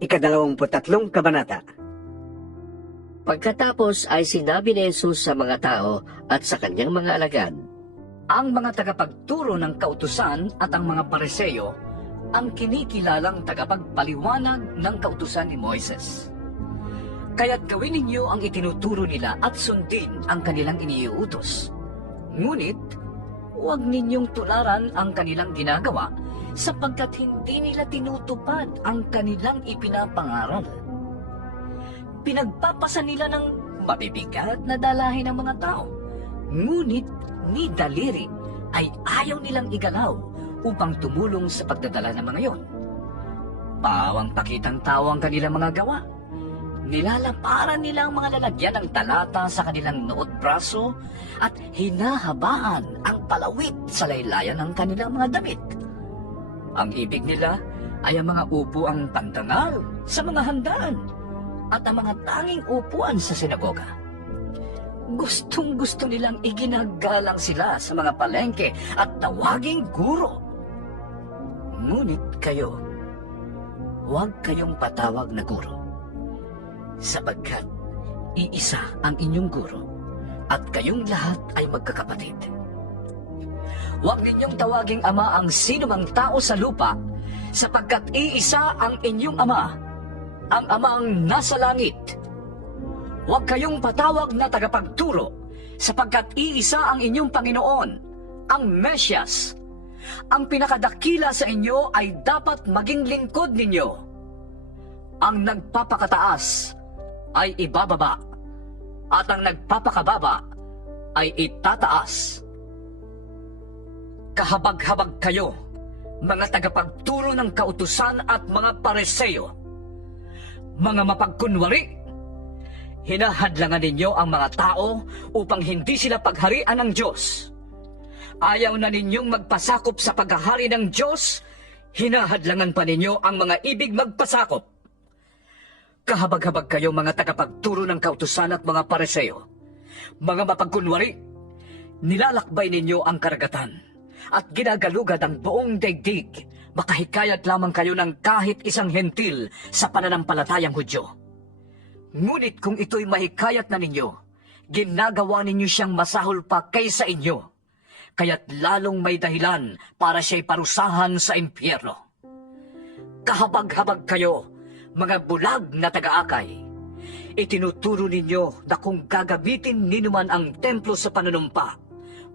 Ika-23 kabanata. Pagkatapos ay sinabi ni Jesus sa mga tao at sa kanyang mga alagad, Ang mga tagapagturo ng kautusan at ang mga Pariseo ang kinikilalang tagapagpaliwanag ng kautusan ni Moises. Kaya't gawin ninyo ang itinuturo nila at sundin ang kanilang iniuutos. Ngunit, huwag ninyong tularan ang kanilang ginagawa sapagkat hindi nila tinutupad ang kanilang ipinapangaral. Pinagpapasa nila ng mabibigat na dalahin ng mga tao. Ngunit ni daliri ay ayaw nilang igalaw upang tumulong sa pagdadala ng mga yon. Pawang pakitang tao ang kanilang mga gawa. Nilalaparan nila ang mga lalagyan ng talata sa kanilang noot braso at hinahabaan ang palawit sa laylayan ng kanilang mga damit. Ang ibig nila ay ang mga upuang pantangal sa mga handaan at ang mga tanging upuan sa sinagoga. Gustong-gusto nilang iginagalang sila sa mga palengke at tawaging guro. Ngunit kayo, huwag kayong patawag na guro, sapagkat iisa ang inyong guro at kayong lahat ay magkakapatid. Huwag ninyong tawaging ama ang sinumang tao sa lupa, sapagkat iisa ang inyong ama, ang amang nasa langit. Huwag kayong patawag na tagapagturo, sapagkat iisa ang inyong Panginoon, ang Mesyas. Ang pinakadakila sa inyo ay dapat maging lingkod ninyo. Ang nagpapakataas ay ibababa, at ang nagpapakababa ay itataas. Kahabag-habag kayo, mga tagapagturo ng kautusan at mga Pariseo, mga mapagkunwari. Hinahadlangan ninyo ang mga tao upang hindi sila pagharian ng Diyos. Ayaw na ninyong magpasakop sa paghahari ng Diyos, hinahadlangan pa ninyo ang mga ibig magpasakop. Kahabag-habag kayo, mga tagapagturo ng kautusan at mga Pariseo, mga mapagkunwari. Nilalakbay ninyo ang karagatan at ginagalugad ang buong daigdig. Makahikayat lamang kayo ng kahit isang hentil sa pananampalatayang Hudyo. Ngunit kung ito'y mahikayat na ninyo, ginagawa ninyo siyang masahol pa kaysa inyo, kaya't lalong may dahilan para siya'y parusahan sa impyerno. Kahabag-habag kayo, mga bulag na taga-akay. Itinuturo ninyo na kung gagamitin ninuman ang templo sa panunumpa,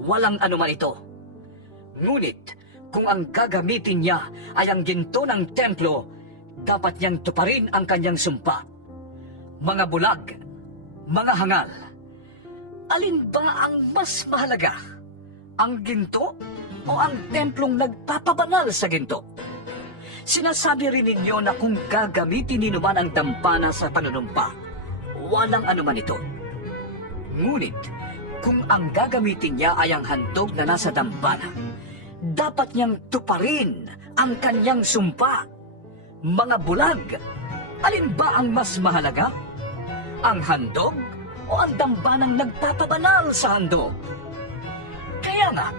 walang anuman ito. Ngunit kung ang gagamitin niya ay ang ginto ng templo, dapat niyang tuparin ang kanyang sumpa. Mga bulag, mga hangal, alin ba ang mas mahalaga? Ang ginto o ang templong nagpapabanal sa ginto? Sinasabi rin ninyo na kung gagamitin ninuman ang dampana sa panunumpa, walang anuman ito. Ngunit kung ang gagamitin niya ay ang handog na nasa dampana, dapat niyang tuparin ang kanyang sumpa. Mga bulag, alin ba ang mas mahalaga? Ang handog o ang dambanang nagpapabanal sa handog? Kaya nga,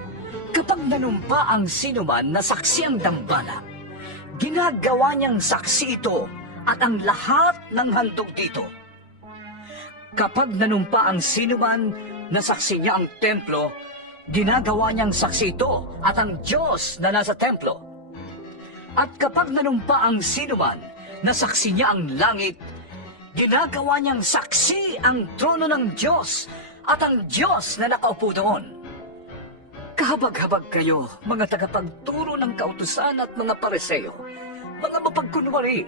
kapag nanumpa ang sinuman na saksi ang dambana, ginagawa niyang saksi ito at ang lahat ng handog dito. Kapag nanumpa ang sinuman na saksi niya ang templo, ginagawa niyang saksi ito at ang Diyos na nasa templo. At kapag nanumpa ang sinuman na saksi niya ang langit, ginagawa niyang saksi ang trono ng Diyos at ang Diyos na nakaupo doon. Kahabag-habag kayo, mga tagapagturo ng kautusan at mga Pariseo, mga mapagkunwari.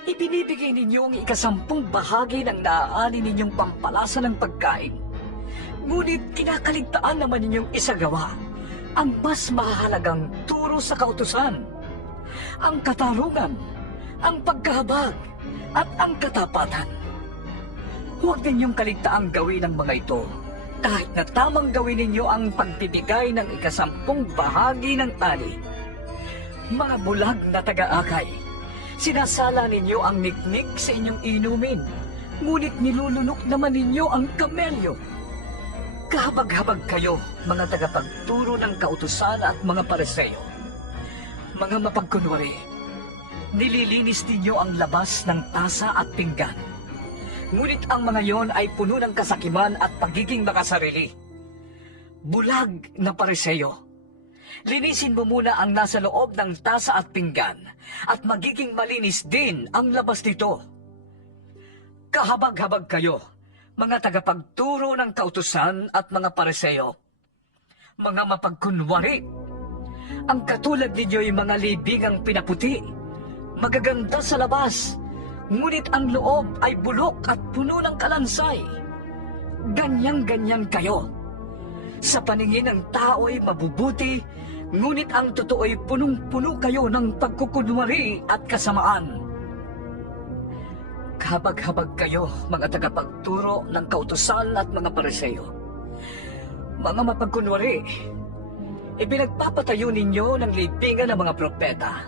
Ibinibigay ninyo ang ika-10 bahagi ng naaani ninyong pampalasa ng pagkain. Ngunit kinakaligtaan naman ninyong isagawa ang mas mahalagang turo sa kautusan, ang katarungan, ang pagkahabag, at ang katapatan. Huwag ninyong kaligtaang gawin ang mga ito, kahit na tamang gawin ninyo ang pagbibigay ng ika-10 bahagi ng ani. Mga bulag na taga-akay, sinasala ninyo ang niknik sa inyong inumin, ngunit nilulunok naman ninyo ang kamelyo. Kahabag-habag kayo, mga tagapagturo ng kautusan at mga Pariseo, mga mapagkunwari. nililinis ninyo ang labas ng tasa at pinggan. Ngunit ang mga yon ay puno ng kasakiman at pagiging makasarili. Bulag na Pariseo, linisin mo muna ang nasa loob ng tasa at pinggan at magiging malinis din ang labas nito. Kahabag-habag kayo, mga tagapagturo ng kautusan at mga Pariseo, mga mapagkunwari. Ang katulad ninyo ay mga libingang pinaputi, magaganda sa labas, ngunit ang loob ay bulok at puno ng kalansay. Ganyan-ganyan kayo. Sa paningin ng tao ay mabubuti, ngunit ang totoo ay punong-puno kayo ng pagkukunwari at kasamaan. Habag-habag kayo, mga tagapagturo ng kautusan at mga Pariseo, mga mapagkunwari. Ipinagpapatayo ninyo ng libingan ng mga propeta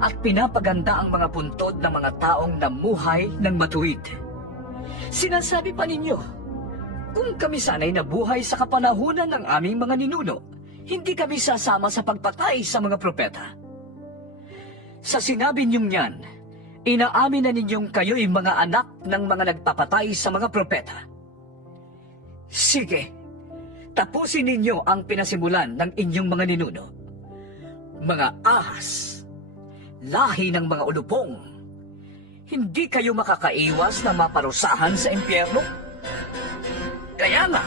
at pinapaganda ang mga puntod ng mga taong namuhay ng matuwid. Sinasabi pa ninyo, kung kami sana'y nabuhay sa kapanahunan ng aming mga ninuno, hindi kami sasama sa pagpatay sa mga propeta. Sa sinabi ninyong yan, inaamin na ninyong kayo'y mga anak ng mga nagpapatay sa mga propeta. Sige, tapusin ninyo ang pinasimulan ng inyong mga ninuno. Mga ahas, lahi ng mga ulupong, hindi kayo makakaiwas na maparusahan sa impyerno? Kaya nga,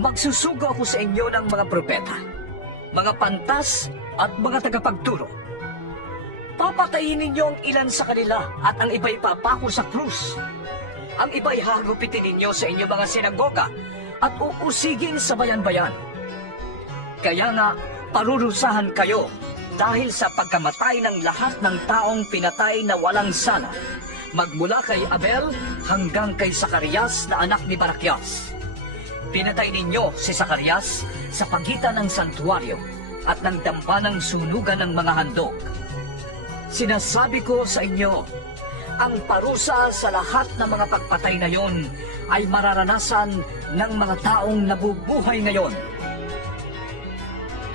magsusugo ako sa inyo ng mga propeta, mga pantas at mga tagapagturo. Papatayin ninyo ang ilan sa kanila at ang iba'y papako sa krus. Ang iba'y hagupitin ninyo sa inyong mga sinagoga at uusigin sa bayan-bayan. Kaya nga, parurusahan kayo dahil sa pagkamatay ng lahat ng taong pinatay na walang sala, magmula kay Abel hanggang kay Zacarias na anak ni Barakias. Pinatay ninyo si Zacarias sa pagitan ng santuaryo at ng dampanang sunugan ng mga handog. Sinasabi ko sa inyo, ang parusa sa lahat ng mga pagpatay na yon ay mararanasan ng mga taong nabubuhay ngayon.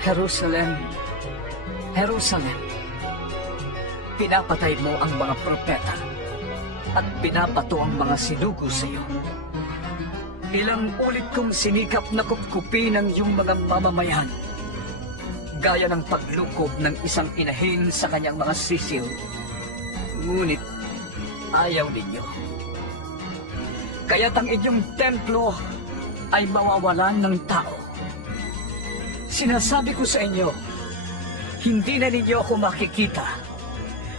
Jerusalem, Jerusalem, pinapatay mo ang mga propeta at pinapato ang mga sinugo sa iyo. Ilang ulit kong sinikap na kupkupin ang iyong mga mamamayan, gaya ng paglukob ng isang inahin sa kanyang mga sisil. Ngunit ayaw ninyo. Kaya't ang inyong templo ay mawawalan ng tao. Sinasabi ko sa inyo, hindi na ninyo ako makikita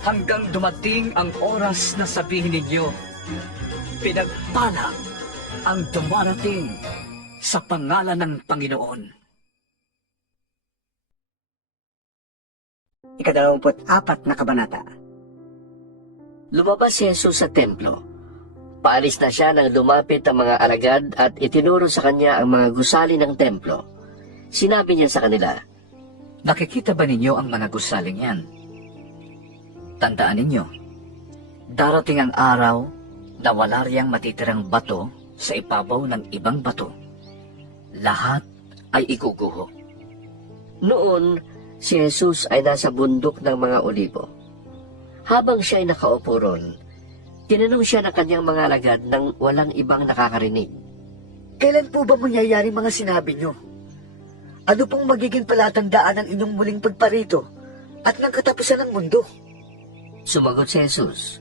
hanggang dumating ang oras na sabihin ninyo, pinagpala ang dumarating sa pangalan ng Panginoon. 24 na kabanata. Lumabas si Jesus sa templo. Paalis na siya nang lumapit ang mga alagad at itinuro sa kanya ang mga gusali ng templo. Sinabi niya sa kanila, Nakikita ba ninyo ang mga gusaling yan? Tandaan ninyo, darating ang araw na wala riyang matitirang bato sa ibabaw ng ibang bato. Lahat ay iguguho. Noon, si Jesus ay nasa bundok ng mga olibo. Habang siya ay nakaupo ron, tinanong siya ng kanyang mga alagad nang walang ibang nakakarinig. Kailan po ba mangyayari mga sinabi nyo? Ano pong magiging palatandaan ng inyong muling pagparito at ng katapusan ng mundo? Sumagot si Jesus,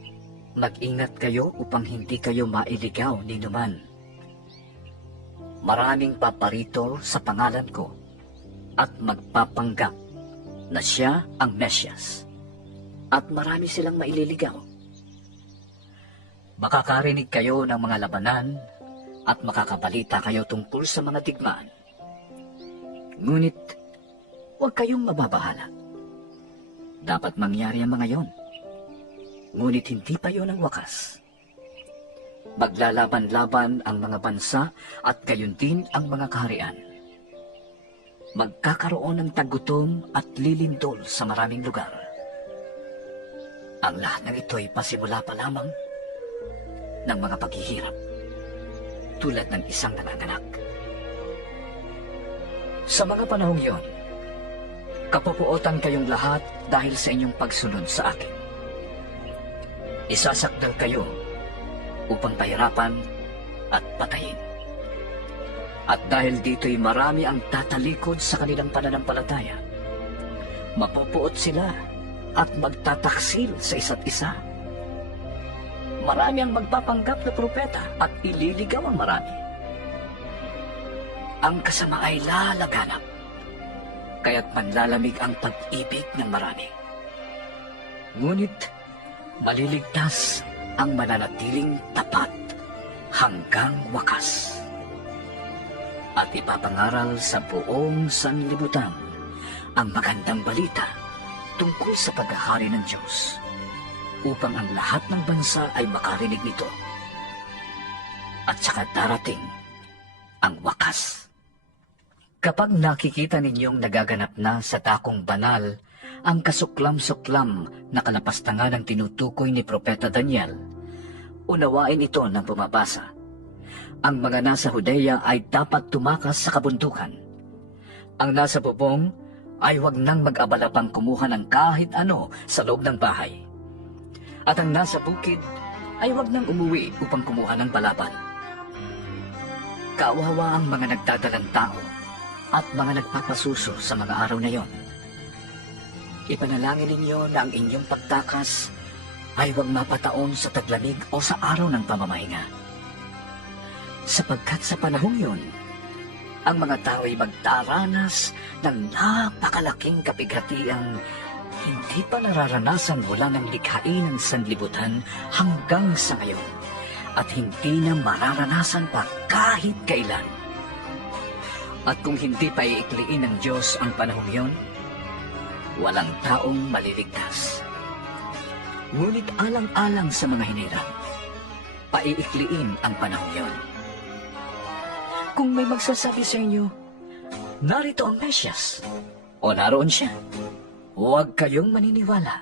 Mag-ingat kayo upang hindi kayo mailigaw ni numan. Maraming paparito sa pangalan ko at magpapanggap na siya ang Mesyas. At marami silang maililigaw. Makakarinig kayo ng mga labanan at makakabalita kayo tungkol sa mga digmaan. Ngunit, huwag kayong mababahala. Dapat mangyari ang mga yon. Ngunit hindi pa yon ang wakas. Maglalaban-laban ang mga bansa at gayon din ang mga kaharian. Magkakaroon ng tagutom at lilindol sa maraming lugar. Ang lahat ng ito ay pasimula pa lamang ng mga paghihirap, tulad ng isang nanganganak. Sa mga panahong yon, kapupuotan kayong lahat dahil sa inyong pagsunod sa akin. isasakdal kayo upang pahirapan at patayin. At dahil dito'y marami ang tatalikod sa kanilang pananampalataya, mapupuot sila at magtataksil sa isa't isa. Marami ang magpapanggap na propeta at ililigaw ang marami. Ang kasama ay lalaganap, kaya't manlalamig ang pag-ibig ng marami. Ngunit maliligtas ang mananatiling tapat hanggang wakas. At ipapangaral sa buong sanlibutan ang magandang balita tungkol sa paghahari ng Diyos, upang ang lahat ng bansa ay makarinig nito. At saka darating ang wakas. Kapag nakikita ninyong nagaganap na sa dakong banal ang kasuklam-suklam na kalapastangan ng tinutukoy ni Propeta Daniel, unawain ito ng pumabasa. Ang mga nasa Judea ay dapat tumakas sa kabundukan. Ang nasa bubong ay huwag nang mag-abala pang kumuha ng kahit ano sa loob ng bahay. At ang nasa bukid ay huwag nang umuwi upang kumuha ng balaban. Kawawa ang mga nagdadalang tao at mga nagpapasuso sa mga araw na yon. Ipanalangin ninyo na ang inyong pagtakas ay huwag mapataon sa taglamig o sa araw ng pamamahinga. Sapagkat sa panahong yun, ang mga tao ay magdaranas ng napakalaking kapighatiang hindi pa nararanasan mula ng likhain ng sanlibutan hanggang sa ngayon, at hindi na mararanasan pa kahit kailan. At kung hindi pa iikliin ng Diyos ang panahong yon, walang taong maliligtas. Ngunit alang-alang sa mga hinirang, paiikliin ang panahong yon. Kung may magsasabi sa inyo, narito ang Mesyas, o naroon siya, huwag kayong maniniwala.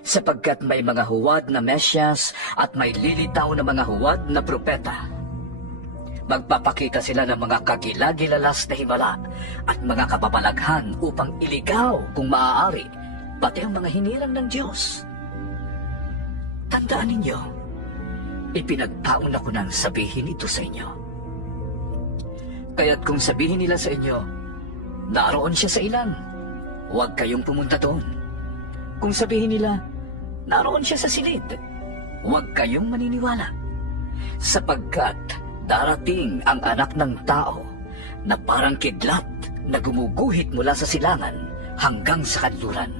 Sapagkat may mga huwad na Mesyas at may lilitaw na mga huwad na propeta. Magpapakita sila ng mga kagilagilalas na himala at mga kababalaghan upang iligaw kung maaari, pati ang mga hinirang ng Diyos. Tandaan ninyo, ipinagtaon ako nang sabihin ito sa inyo. Kaya't kung sabihin nila sa inyo, naroon siya sa ilang, huwag kayong pumunta doon. Kung sabihin nila, naroon siya sa silid, huwag kayong maniniwala. Sapagkat darating ang Anak ng Tao na parang kidlat na gumuguhit mula sa silangan hanggang sa kanluran.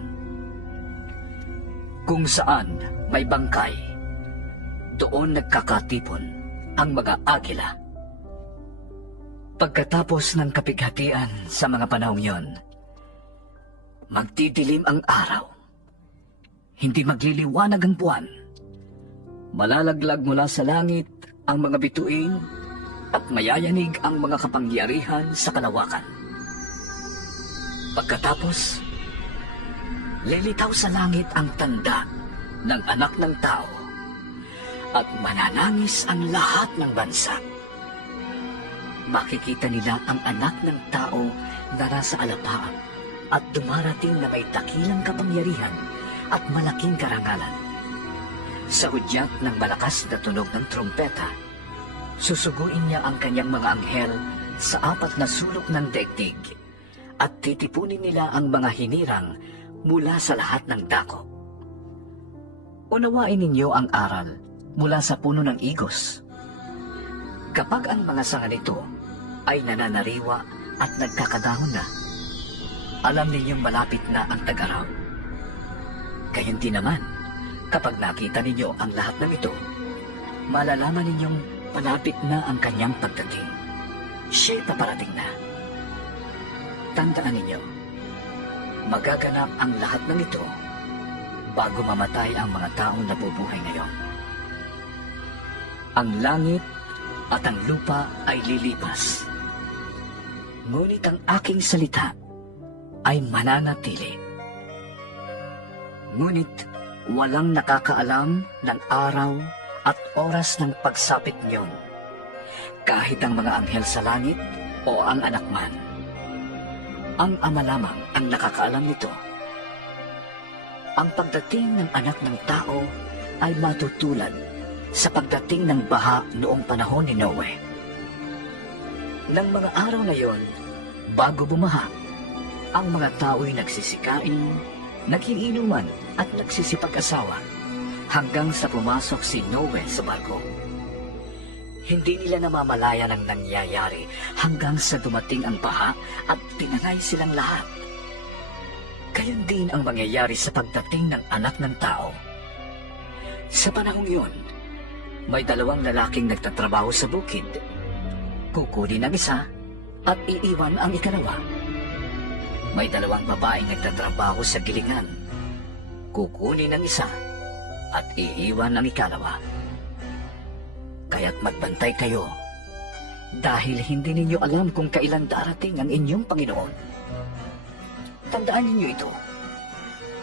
Kung saan may bangkay, doon nagkakatipon ang mga agila. Pagkatapos ng kapighatian sa mga panahong yon, magdidilim ang araw, hindi magliliwanag ang buwan, malalaglag mula sa langit ang mga bituin at mayayanig ang mga kapangyarihan sa kalawakan. Pagkatapos, lilitaw sa langit ang tanda ng Anak ng Tao at mananangis ang lahat ng bansa. Makikita nila ang Anak ng Tao na nasa alapaan at dumarating na may dakilang kapangyarihan at malaking karangalan. Sa hudyat ng malakas na tunog ng trompeta, susuguin niya ang kanyang mga anghel sa 4 na sulok ng daigdig at titipunin nila ang mga hinirang mula sa lahat ng dako. Unawain ninyo ang aral mula sa puno ng igos. Kapag ang mga sanga nito ay nananariwa at nagkakadahon na, alam ninyong malapit na ang tag-araw. Gayon din naman, kapag nakita ninyo ang lahat ng ito, malalaman ninyong malapit na ang kanyang pagdating. Siya'y paparating na. Tandaan ninyo, magaganap ang lahat ng ito bago mamatay ang mga taong nabubuhay ngayon. Ang langit at ang lupa ay lilipas, ngunit ang aking salita ay mananatili. Ngunit walang nakakaalam ng araw at oras ng pagsapit niyon, kahit ang mga anghel sa langit o ang anak man. Ang Ama lamang ang nakakaalam nito. Ang pagdating ng Anak ng Tao ay matutulad sa pagdating ng baha noong panahon ni Noe. Nang mga araw na yon, bago bumaha, ang mga tao'y nagsisikain, naghiinuman at nagsisipag-asawa hanggang sa pumasok si Noe sa barko. Hindi nila namamalayan ang nangyayari hanggang sa dumating ang baha at tinangay silang lahat. Gayon din ang mangyayari sa pagdating ng Anak ng Tao. Sa panahong yun, may 2 lalaking nagtatrabaho sa bukid. Kukunin ang isa at iiwan ang ikalawa. May 2 babaeng nagtatrabaho sa gilingan. Kukunin ang isa at iiwan ang ikalawa. Kaya't magbantay kayo dahil hindi ninyo alam kung kailan darating ang inyong Panginoon. Tandaan ninyo ito.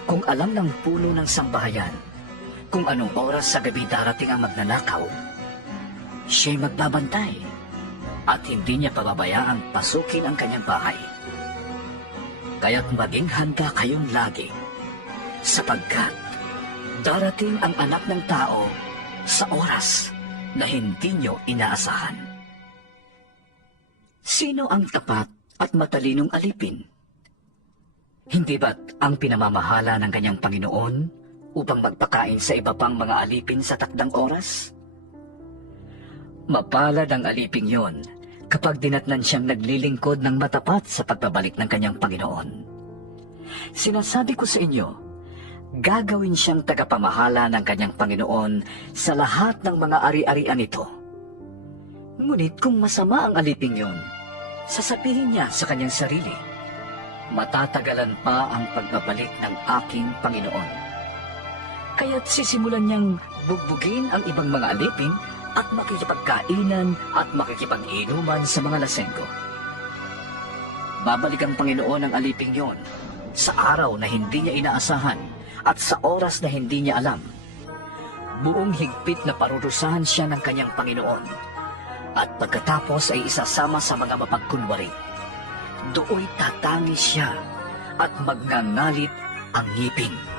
Kung alam ng puno ng sambahayan kung anong oras sa gabi darating ang magnanakaw, siya'y magbabantay at hindi niya pababayaang pasukin ang kanyang bahay. Kaya't maging handa kayong lagi, sapagkat darating ang Anak ng Tao sa oras na hindi nyo inaasahan. Sino ang tapat at matalinong alipin? Hindi ba't ang pinamamahala ng kanyang Panginoon upang magpakain sa iba pang mga alipin sa takdang oras? Mapalad ang aliping yon kapag dinatnan siyang naglilingkod ng matapat sa pagbabalik ng kanyang Panginoon. Sinasabi ko sa inyo, gagawin siyang tagapamahala ng kanyang Panginoon sa lahat ng mga ari-arian nito. Ngunit kung masama ang aliping yon, sasabihin niya sa kanyang sarili, matatagalan pa ang pagbabalik ng aking Panginoon. Kaya't sisimulan niyang bugbugin ang ibang mga alipin at makikipagkainan at makikipag-inuman sa mga lasenggo. Babalik ang Panginoon ng aliping yon sa araw na hindi niya inaasahan at sa oras na hindi niya alam. Buong higpit na parurusahan siya ng kanyang Panginoon at pagkatapos ay isasama sa mga mapagkunwari. Dooy tatangis siya at magngangalit ang ngipin.